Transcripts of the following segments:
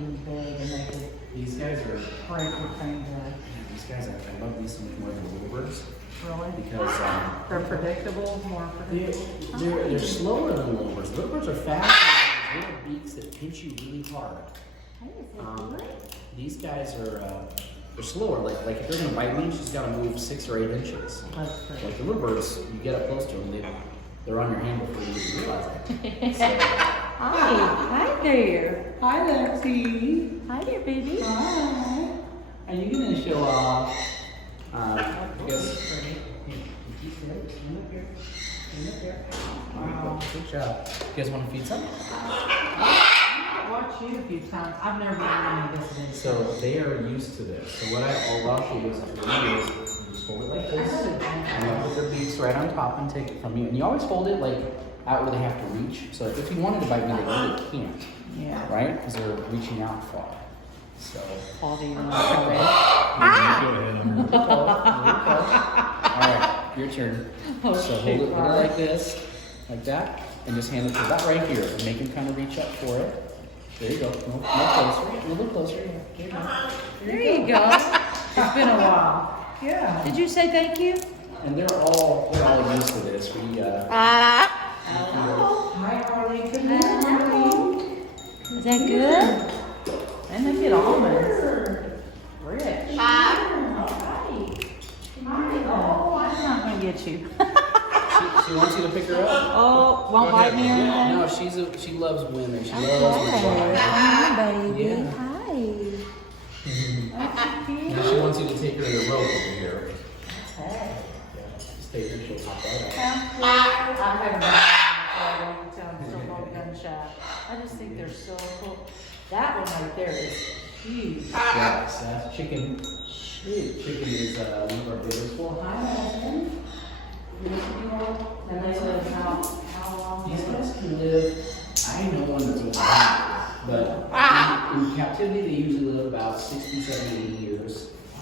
freaking big and they could These guys are, break your finger. these guys, I love these so much more than little birds. Really? Because They're predictable, more predictable. they're slower than little birds. Little birds are fast and they have little beaks that pinch you really hard. These guys are they're slower. Like if they're gonna bite me, she's gotta move 6 or 8 inches. That's true. Like the little birds, you get up close to them, they're on your hand before you even realize it. So, Hi there. Hi, Lexi. Hi there, baby. Hi. Are you gonna show off? Yes. Wow, good job. You guys want to feed some? I've watched you a few times. I've never been any of this event. So they are used to this. So what I'll show you is just hold it like this. And they'll put their beaks right on top and take it from you. And you always hold it like out where they have to reach. So if you wanted to bite me, they really can't. Yeah. Right? Because they're reaching out far. So. Paul, do you want to show it? Alright, your turn. Oh, So hold it like this, like that, and just hand it to about right here. And make him kind of reach up for it. There you go. No closer. A little closer. Yeah. There you go. There you go. It's been a while. Yeah. Did you say thank you? And they're all used to this. Hello. Hi, Harley. Good morning. Is that good? And they get almonds. Rich. Hi. Oh, I'm not going to get you. She wants you to pick her up. Oh, won't bite me or anything? No, she loves women. She loves Okay. women. Hi, baby. Yeah. Hi. Now she wants you to take her to the rope over here. Okay. Just take her, she'll pop right up. I'm still both gunshot. I just think they're so cool. That one right there is huge. Yes, that's chicken. Chicken is one of our biggest. Well, hi, husband. And they live how long? These guys can live, I know one that's over 100, but in captivity they usually live about 60, 70, 80 years.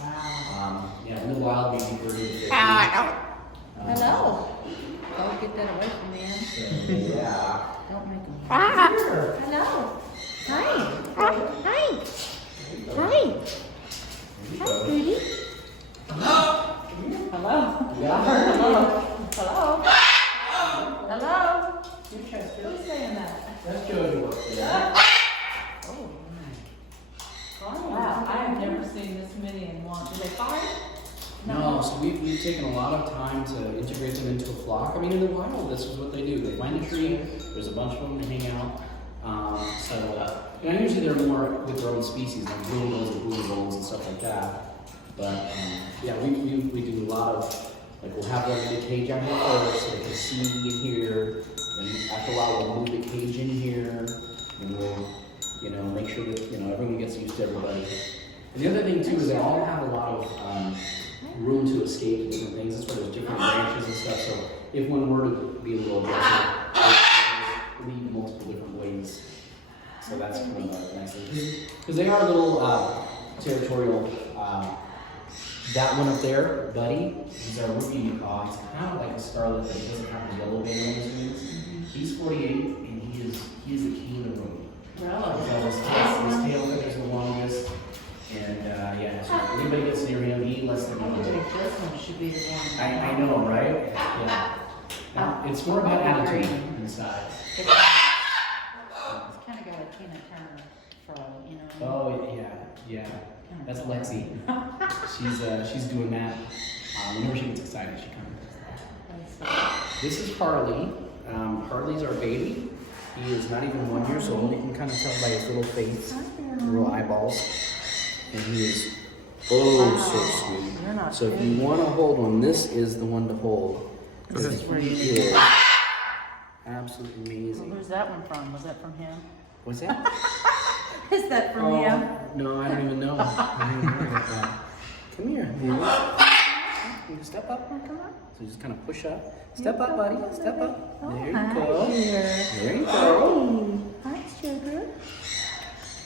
Wow. Yeah, in the wild maybe 30 to 50. Hello. Don't get that away from me. So, yeah. Don't make them. Here. Hello. Hi. Hi. Hi. There you Hi, go. Booty. Hello. Yeah. Hello. Hello. Hello. Good Chester. Who's saying that? That's Jody work there. Oh, wow. I have never seen this many in one. Do they fight? No, so we've taken a lot of time to integrate them into a flock. I mean, in the wild, this is what they do. They find a tree, there's a bunch of them, they hang out. Usually they're more with their own species, like blue bulls and blue bulls and stuff like that. But yeah, we do a lot of, like we'll have like a cage out here first so they can see and hear. And after a while we'll move the cage in here and we'll, make sure that, everyone gets used to everybody. And the other thing too is they all have a lot of room to escape and different things. That's why there's different branches and stuff. So if one were to be a little aggressive, they lead multiple different ways. So that's kind of a nice thing. Because they are a little territorial. That one up there, Buddy, is our rookie macaw. He's kind of like a scarlet, but he doesn't have a yellow band on his wings. He's 48, and he is the king of the room. Really? His tail feathers the longest. And yeah, so if anybody gets near him, he lets them I know. would think this one should be the one. I know, right? Yeah. It's more about attitude inside. It's kind of got a Tina Turner fro, Oh, yeah. That's Lexi. She's doing that. Whenever she gets excited, she kind of does that. This is Harley. Harley's our baby. He is not even 1 year old. You can kind of tell by his little face, little eyeballs. And he is so sweet. So if you want to hold one, this is the one to hold. Because he is absolutely amazing. Where's that one from? Was that from him? What's that? Is that from him? No, I don't even know. I don't even know about that. Come here, baby. You step up, come on. So you just kind of push up. Step up, buddy. Step up. There you go. There you go. Hi, sugar.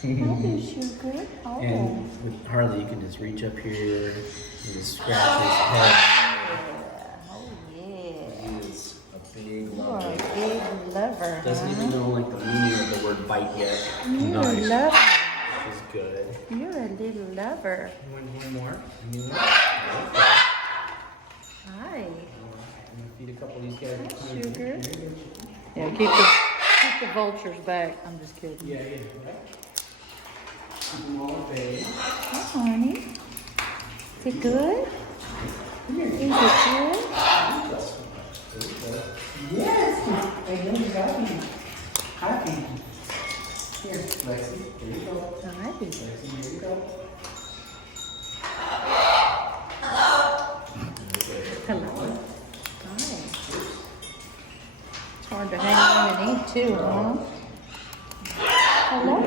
Hi, sugar. Oh. And with Harley, you can just reach up here and just scratch his head. Oh, yeah. He is a big You are lover. a big lover, Doesn't even know like the meaning of the word bite yet. You're a lover. Good. You're a little lover. One more. A new one. Hi. I'm gonna feed a couple of these guys. Hi, sugar. Yeah, keep the vultures back. I'm just kidding. Yeah, right. Keep them all at bay. Hi, honey. Is it good? Is it good? Yes. And then he's happy. Happy. Here, Lexi. There you go. Hi. Lexi, there you go. Hello. Hi. It's hard to hang on and eat too, huh? Hello.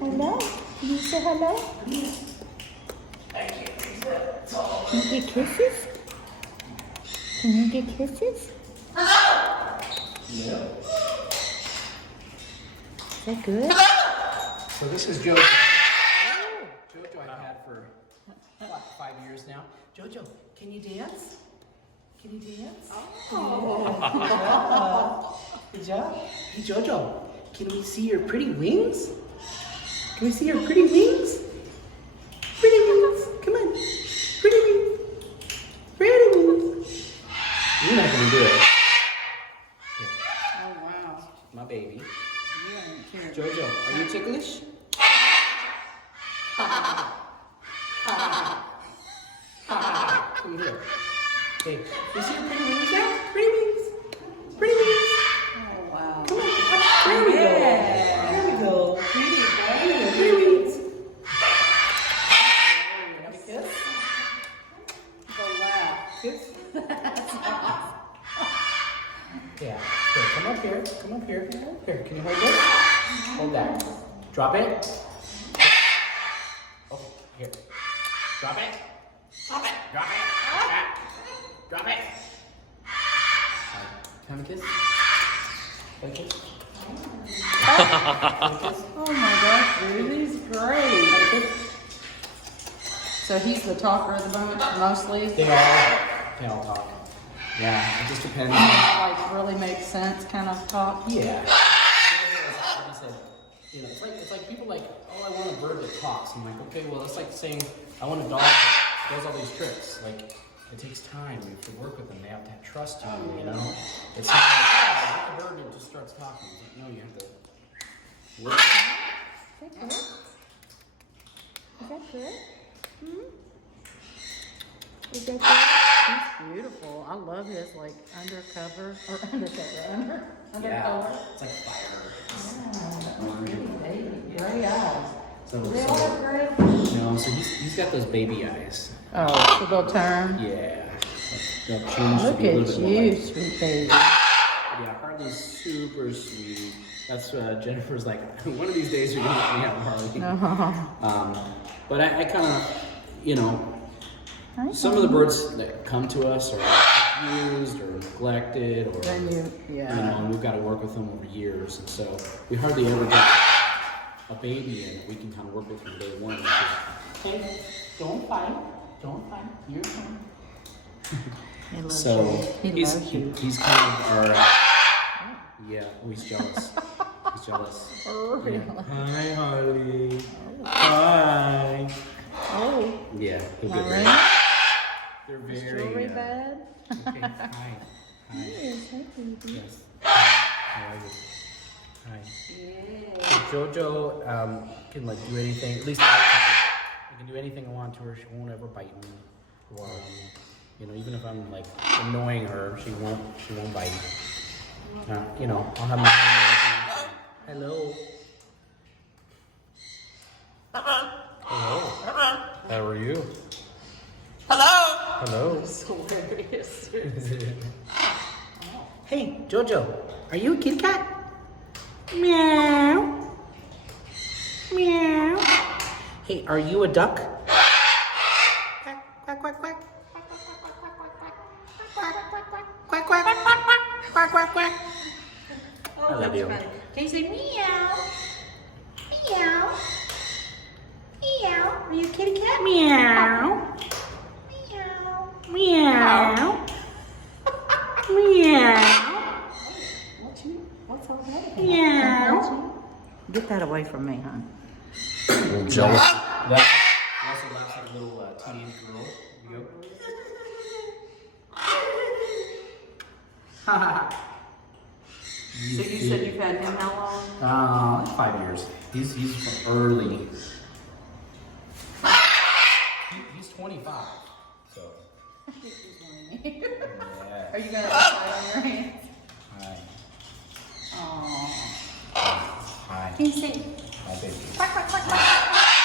Hello. Can you say hello? Can you get kisses? Can you get kisses? No. Is that good? So this is Jojo. Jojo I've had for what, 5 years now. Jojo, can you dance? Can you dance? Good job. Hey Jojo, can we see your pretty wings? Can we see your pretty wings? Pretty wings, come on. Pretty wings. Pretty wings. You're not gonna do it. Here, Oh, wow. my baby. You ain't cute. Jojo, are you ticklish? Come here. Hey, you see your pretty wings now? Pretty wings. Pretty wings. Oh, wow. Come on. There we go. Yeah. There we go. Pretty, Pretty boy. wings. Have a kiss? Go laugh. Kiss. Yeah. Here, come up here. Come up here. Here, can you hold this? Hold that. Drop it. Oh, here. Drop it. Drop it. Drop it. Drop it. Can I have a kiss? Can I kiss? Oh my gosh, dude, he's great. So he's the talker of the bunch, mostly. They all talk. Yeah, it just depends. Like really makes sense kind of talk. Yeah. Like I said, you know, it's like people like, oh, I want a bird that talks. I'm like, okay, well, it's like saying I want a dog that does all these tricks. Like, it takes time. You have to work with them. They have to trust you. You know, it's not like, oh, get the bird and it just starts talking. It's like, no, you have to work. Is that good? Is that good? Hmm? Is that good? He's beautiful. I love his like undercover or undercover. Yeah, it's like fire. Baby, gray eyes. So, They all have so gray. no, so he's got those baby eyes. Oh, so they'll turn. Yeah, they'll change to Look be a at little bit more you, like. sweet baby. Yeah, Harley's super sweet. That's Jennifer's like, one of these days you're gonna let me have Harley. No. But I kind of, you know, Hi, some of the birds that come to us are abused or neglected, or Then you, you know, yeah. and we've got to work with them over years, and so we hardly ever get a baby in that we can kind of work with from day one. Hey, don't fight, you're fine. He loves So you. He loves you. he's kind of our yeah. Oh, he's jealous. He's jealous. Oh, really? Yeah. Hi, Harley. Hi. Oh, Yeah, he'll get Harley? ready. They're is very. jewelry bad? Okay. Hi. Hi. Yes, hi, baby. Yes. How are you? Hi. Yeah. So Jojo can like do anything. At least I can. I can do anything I want to her. She won't ever bite me. Or you know, even if I'm like annoying her, she won't bite. You know, I'll have my hand in the hello. Hello. How are you? Hello. It's hilarious. Hey, Jojo, are you a kitty cat? Meow. Meow. Hey, are you a duck? Quack, quack, quack, quack. Quack, quack, quack, quack, quack. I love you. Can you say meow? Meow. Meow. Are you a kitty cat? Meow. Meow. Meow. Meow. What's all that? Meow. Get that away from me, hon. little jealous. That also laughs like a little teenage girl. Here you go. So you said you've had him how long? 5 years. He's from early. He's 25. So. Yeah. Are you gonna decide on your hands? Hi. Aww. Hi. Can you say Hi, baby. quack, quack, quack, quack?